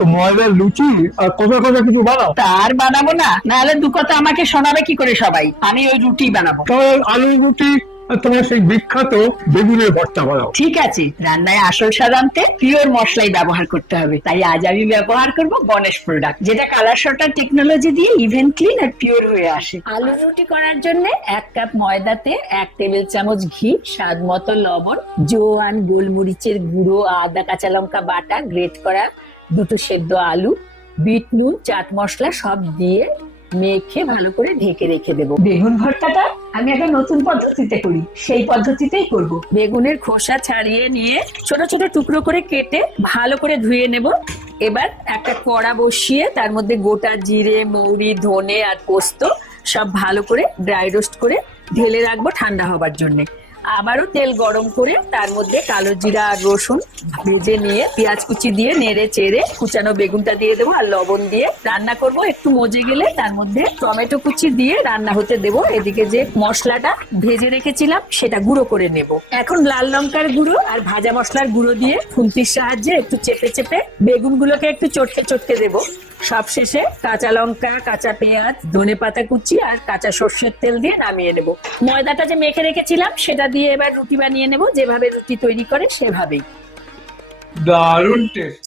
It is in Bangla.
ময়দার লুচি আর কোথাও কোথাও কিছু বানাও? তার বানাবো না, নাহলে দু কথা আমাকে শোনাবে কি করে সবাই? আমি ওই রুটি বানাবো। তাহলে আলুর রুটি আর তোমার সেই বিখ্যাত বেগুনের ভর্তা বানাও। ঠিক আছে, রান্নায় আসল স্বাদ আনতে পিওর মশলাই ব্যবহার করতে হবে, তাই আজ আমি ব্যবহার করব গণেশ প্রোডাক্ট, যেটা কালার শর্টার টেকনোলজি দিয়ে ইভেন ক্লিন আর পিওর হয়ে আসে। আলু রুটি করার জন্য 1 কাপ ময়দাতে 1 টেবিল চামচ ঘি, স্বাদ মতো লবণ, জোয়ান, গোলমরিচের গুঁড়ো, আদা, কাঁচা লঙ্কা বাটা, গ্রেট করা, 2টো সেদ্ধ আলু, বিট নুন, চাট মশলা সব দিয়ে মেখে ভালো করে ঢেকে রেখে দেবো। বেগুন ভর্তাটা আমি একটা নতুন পদ্ধতিতে করি, সেই পদ্ধতিতেই করব। বেগুনের খোসা ছাড়িয়ে নিয়ে ছোট ছোট টুকরো করে কেটে ভালো করে ধুয়ে নেব। এবার একটা কড়া বসিয়ে তার মধ্যে গোটা জিরে, মৌরি, ধনে আর পোস্ত সব ভালো করে ড্রাই রোস্ট করে ঢেলে রাখবো ঠান্ডা হবার জন্য। আবারও তেল গরম করে তার মধ্যে কালো জিরা আর রসুন ভেজে নিয়ে পেঁয়াজ কুচি দিয়ে নেড়ে চেড়ে কুচানো বেগুনটা দিয়ে দেবো আর লবণ দিয়ে রান্না করব। একটু মজে গেলে তার মধ্যে টমেটো কুচি দিয়ে রান্না হতে দেবো। এদিকে যে মশলাটা ভেজে রেখেছিলাম সেটা গুঁড়ো করে নেব। এখন লাল লঙ্কার গুঁড়ো আর ভাজা মশলার গুঁড়ো দিয়ে খুন্তির সাহায্যে একটু চেপে চেপে বেগুনগুলোকে একটু চটকে চটকে দেবো। সবশেষে কাঁচা লঙ্কা, কাঁচা পেঁয়াজ, ধনেপাতা কুচি আর কাঁচা সর্ষের তেল দিয়ে নামিয়ে নেব। ময়দাটা যে মেখে রেখেছিলাম সেটা দিয়ে এবার রুটি বানিয়ে নেব, যেভাবে রুটি তৈরি করে সেভাবেই। দারুণ টেস্ট।